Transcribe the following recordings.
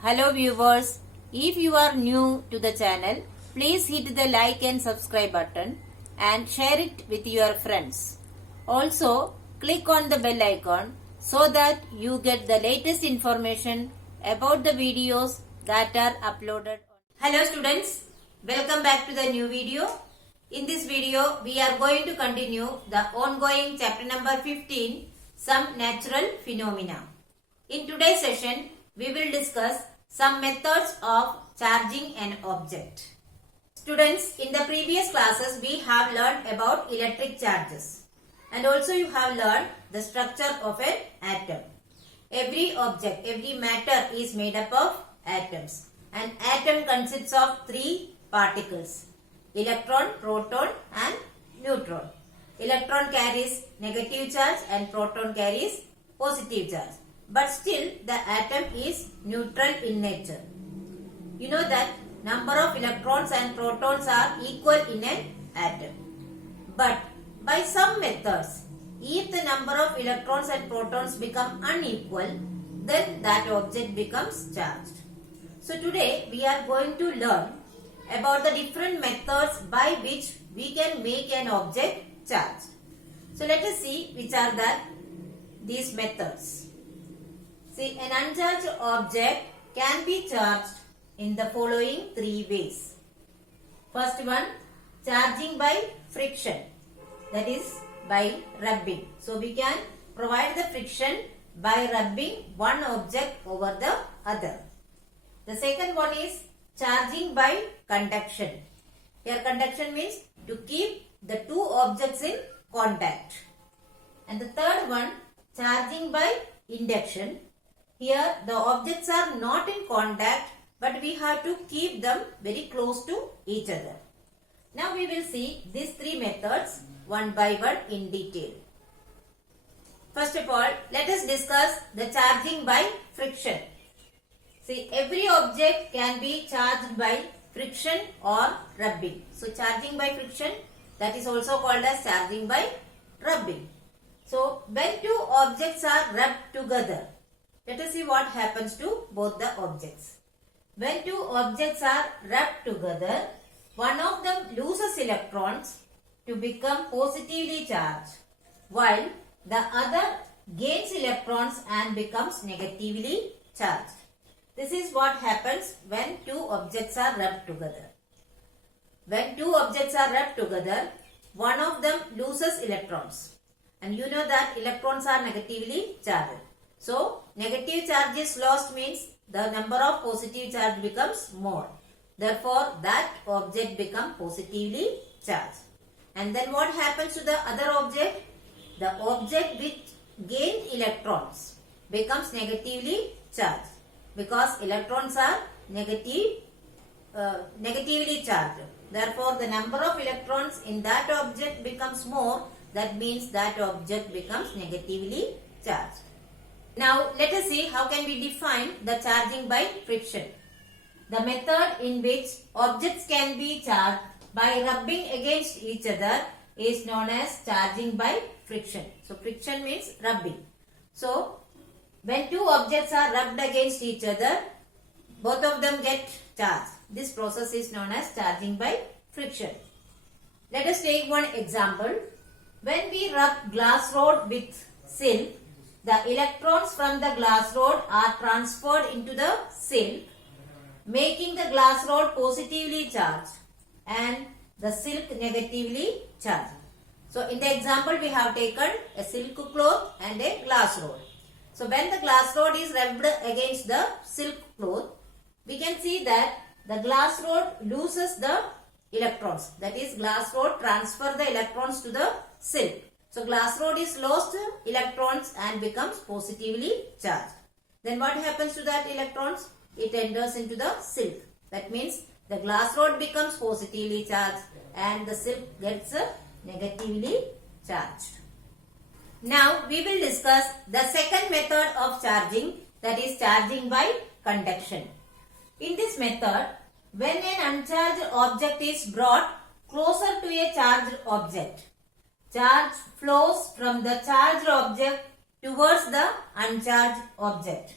Hello viewers, if you are new to the channel, please hit the like and subscribe button and share it with your friends. Also, click on the bell icon so that you get the latest information about the videos that are uploaded. Hello students, welcome back to the new video. In this video, we are going to continue the ongoing chapter number 15, Some Natural Phenomena. In today's session, we will discuss some methods of charging an object. Students, in the previous classes, we have learned about electric charges. And also you have learned the structure of an atom. Every object, every matter is made up of atoms. An atom consists of three particles: electron, proton and neutron. Electron carries negative charge and proton carries positive charge. But still the atom is neutral in nature. You know that number of electrons and protons are equal in an atom. But by some methods, if the number of electrons and protons become unequal, then that object becomes charged. So today we are going to learn about the different methods by which we can make an object charged. So let us see which are these methods. See, an uncharged object can be charged in the following three ways. First one, charging by friction, that is by rubbing. So we can provide the friction by rubbing one object over the other. The second one is charging by conduction. Here conduction means to keep the two objects in contact. And the third one, charging by induction. Here the objects are not in contact, but we have to keep them very close to each other. Now we will see these three methods one by one in detail. First of all, let us discuss the charging by friction. See, every object can be charged by friction or rubbing. So charging by friction, that is also called as charging by rubbing. So when two objects are rubbed together, let us see what happens to both the objects. When two objects are rubbed together, one of them loses electrons to become positively charged, while the other gains electrons and becomes negatively charged. This is what happens when two objects are rubbed together. When two objects are rubbed together, one of them loses electrons. And you know that electrons are negatively charged. So, negative charge is lost means the number of positive charge becomes more. Therefore, that object becomes positively charged. And then what happens to the other object? The object which gained electrons becomes negatively charged, because electrons are negatively charged. Therefore, the number of electrons in that object becomes more. That means that object becomes negatively charged. Now, let us see how can we define the charging by friction. The method in which objects can be charged by rubbing against each other is known as charging by friction. So, friction means rubbing. So, when two objects are rubbed against each other, both of them get charged. This process is known as charging by friction. Let us take one example. When we rub glass rod with silk, the electrons from the glass rod are transferred into the silk, making the glass rod positively charged and the silk negatively charged. So, in the example we have taken a silk cloth and a glass rod. So, when the glass rod is rubbed against the silk cloth, we can see that the glass rod loses the electrons. That is, glass rod transfer the electrons to the silk. So, glass rod is lost electrons and becomes positively charged. Then what happens to that electrons? It enters into the silk. That means the glass rod becomes positively charged and the silk gets negatively charged. Now we will discuss the second method of charging, that is charging by conduction. In this method, when an uncharged object is brought closer to a charged object, charge flows from the charged object towards the uncharged object.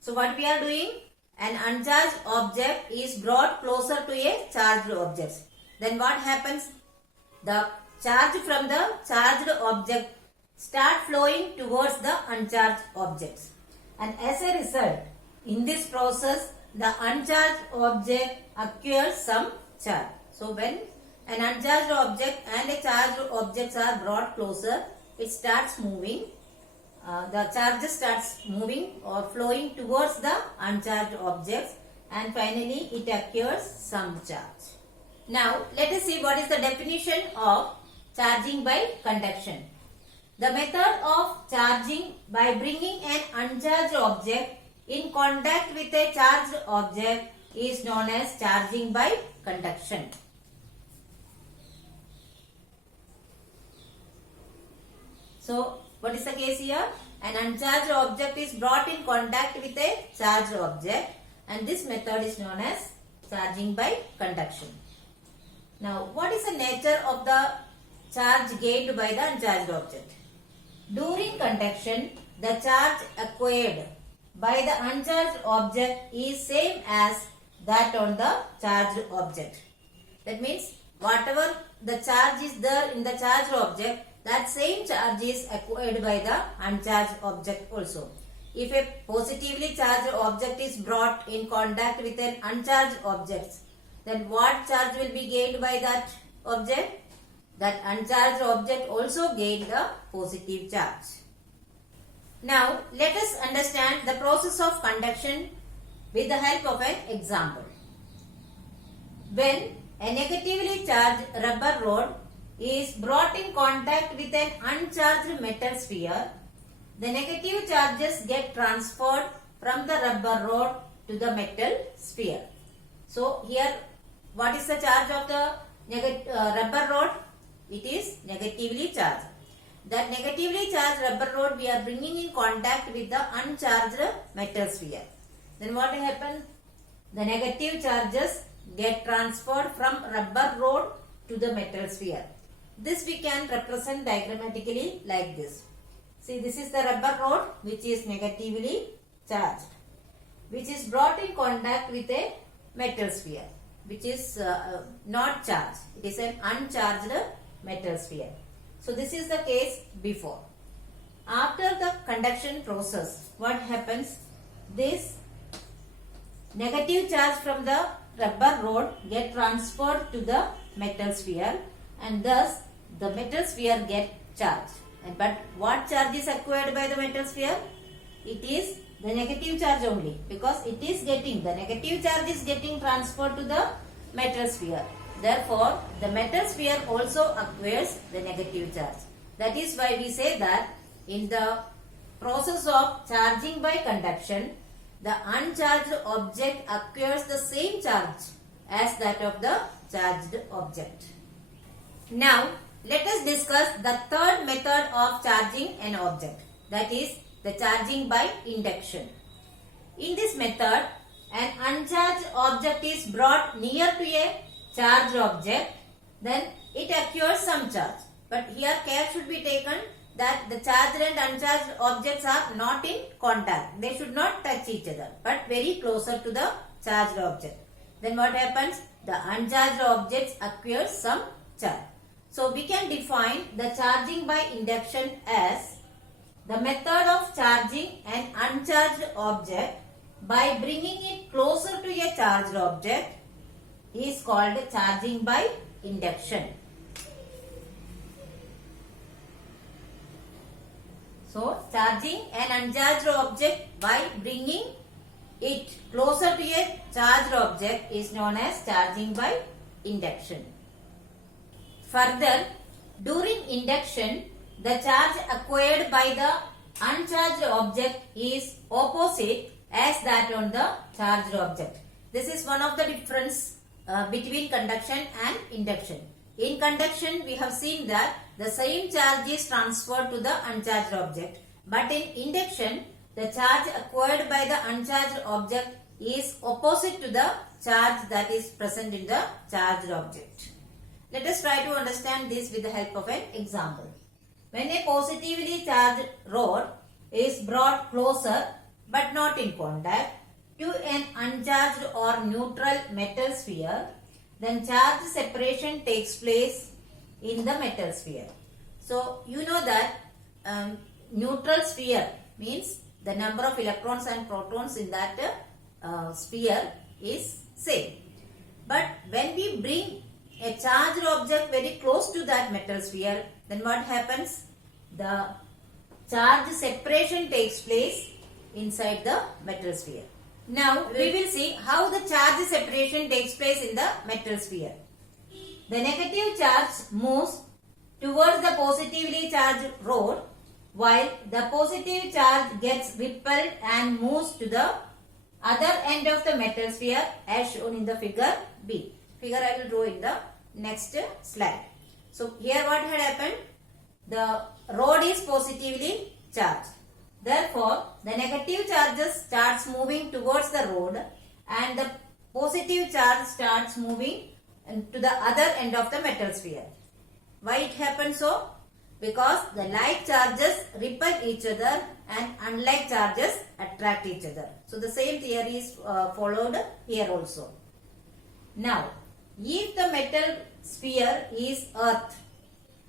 So what we are doing? an uncharged object is brought closer to a charged object, then what happens? The charge from the charged object start flowing towards the uncharged objects, and as a result, in this process, the uncharged object acquires some charge. So when an uncharged object and a charged objects are brought closer, it starts moving. The charge starts moving or flowing towards the uncharged objects, and finally it acquires some charge. Now let us see what is the definition of charging by conduction. The method of charging by bringing an uncharged object in contact with a charged object is known as charging by conduction. So what is the case here? An uncharged object is brought in contact with a charged object, and this method is known as charging by conduction. Now, what is the nature of the charge gained by the uncharged object? During conduction, the charge acquired by the uncharged object is same as that on the charged object. That means whatever the charge is there in the charged object, that same charge is acquired by the uncharged object also. If a positively charged object is brought in contact with an uncharged object, then what charge will be gained by that object? That uncharged object also gained the positive charge. Now let us understand the process of conduction with the help of an example. When a negatively charged rubber rod is brought in contact with an uncharged metal sphere, the negative charges get transferred from the rubber rod to the metal sphere. So here, what is the charge of the rubber rod? It is negatively charged. The negatively charged rubber rod we are bringing in contact with the uncharged metal sphere. Then what will happen? The negative charges get transferred from rubber rod to the metal sphere. This we can represent diagrammatically like this. See, this is the rubber rod which is negatively charged, which is brought in contact with a metal sphere which is not charged. It is an uncharged metal sphere. So this is the case before. After the conduction process, what happens? This negative charge from the rubber rod get transferred to the metal sphere, and thus the metal sphere get charged. But what charge is acquired by the metal sphere? It is the negative charge only, because it is getting, the negative charge is getting transferred to the metal sphere. Therefore, the metal sphere also acquires the negative charge. That is why we say that in the process of charging by conduction, the uncharged object acquires the same charge as that of the charged object. Now, let us discuss the third method of charging an object, that is the charging by induction. In this method, an uncharged object is brought near to a charged object, then it acquires some charge. But here care should be taken that the charged and uncharged objects are not in contact. They should not touch each other, but very closer to the charged object. Then what happens? The uncharged objects acquire some charge. So we can define the charging by induction as the method of charging an uncharged object by bringing it closer to a charged object is called charging by induction. So charging an uncharged object by bringing it closer to a charged object is known as charging by induction. Further, during induction, the charge acquired by the uncharged object is opposite as that on the charged object. This is one of the difference between conduction and induction. In conduction, we have seen that the same charge is transferred to the uncharged object. But in induction, the charge acquired by the uncharged object is opposite to the charge that is present in the charged object. Let us try to understand this with the help of an example. When a positively charged rod is brought closer but not in contact, to an uncharged or neutral metal sphere, then charge separation takes place in the metal sphere. So you know that neutral sphere means the number of electrons and protons in that sphere is same. But when we bring a charged object very close to that metal sphere, then what happens? The charge separation takes place inside the metal sphere. Now we will see how the charge separation takes place in the metal sphere. The negative charge moves towards the positively charged rod, while the positive charge gets repelled and moves to the other end of the metal sphere as shown in the figure B. Figure I will draw in the next slide. So here what had happened? The rod is positively charged. Therefore, the negative charges starts moving towards the rod and the positive charge starts moving to the other end of the metal sphere. Why it happens so? Because the like charges repel each other and unlike charges attract each other. So the same theory is followed here also. Now, if the metal sphere is earth,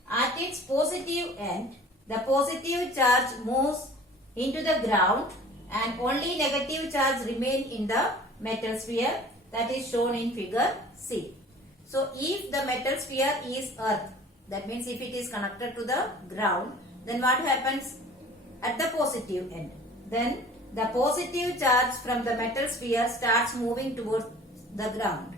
at its positive end, the positive charge moves into the ground and only negative charge remain in the metal sphere, that is shown in figure C. So if the metal sphere is earth, that means if it is connected to the ground, then what happens at the positive end? Then the positive charge from the metal sphere starts moving towards the ground.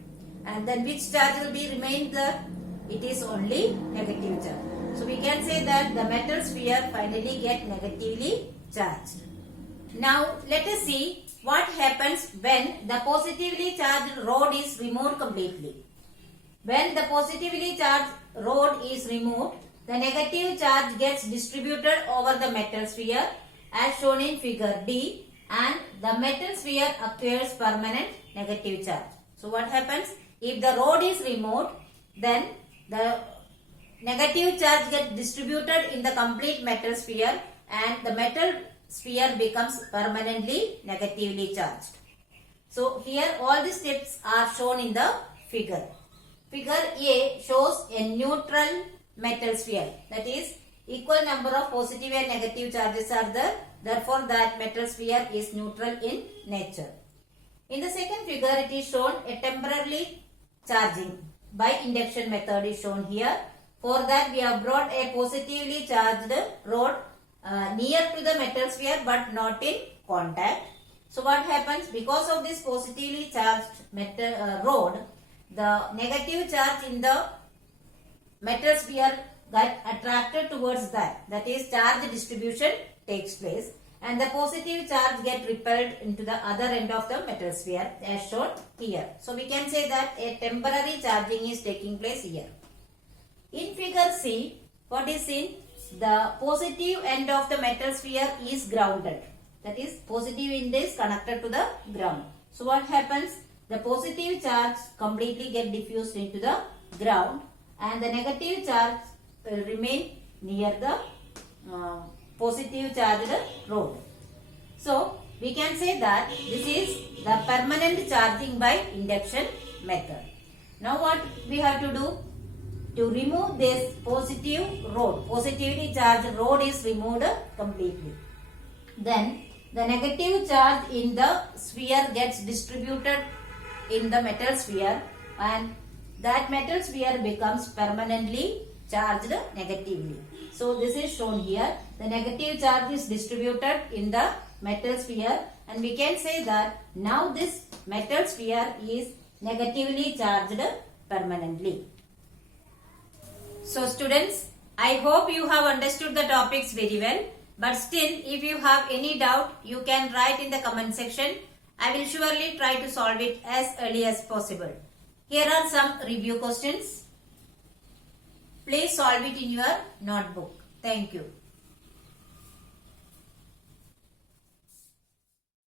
And then which charge will be remain there? It is only negative charge. So we can say that the metal sphere finally get negatively charged. Now let us see what happens when the positively charged rod is removed completely. When the positively charged rod is removed, the negative charge gets distributed over the metal sphere as shown in figure D, and the metal sphere acquires permanent negative charge. So what happens? If the rod is removed, then the negative charge gets distributed in the complete metal sphere and the metal sphere becomes permanently negatively charged. So here all the steps are shown in the figure. Figure A shows a neutral metal sphere, that is equal number of positive and negative charges are there, therefore that metal sphere is neutral in nature. In the second figure it is shown a temporarily charging by induction method is shown here. For that we have brought a positively charged rod near to the metal sphere but not in contact. So what happens? Because of this positively charged metal rod, the negative charge in the metal sphere got attracted towards that. That is, charge distribution takes place and the positive charge get repelled into the other end of the metal sphere as shown here. So we can say that a temporary charging is taking place here. In figure C, what is seen? The positive end of the metal sphere is grounded. That is, positive end is connected to the ground. So what happens? The positive charge completely get diffused into the ground and the negative charge will remain near the positive charged rod. So we can say that this is the permanent charging by induction method. Now what we have to do? To remove this positive rod, positively charged rod is removed completely. Then the negative charge in the sphere gets distributed in the metal sphere and that metal sphere becomes permanently charged negatively. So this is shown here. The negative charge is distributed in the metal sphere and we can say that now this metal sphere is negatively charged permanently. So students, I hope you have understood the topics very well. But still, if you have any doubt, you can write in the comment section. I will surely try to solve it as early as possible. Here are some review questions. Please solve it in your notebook. Thank you.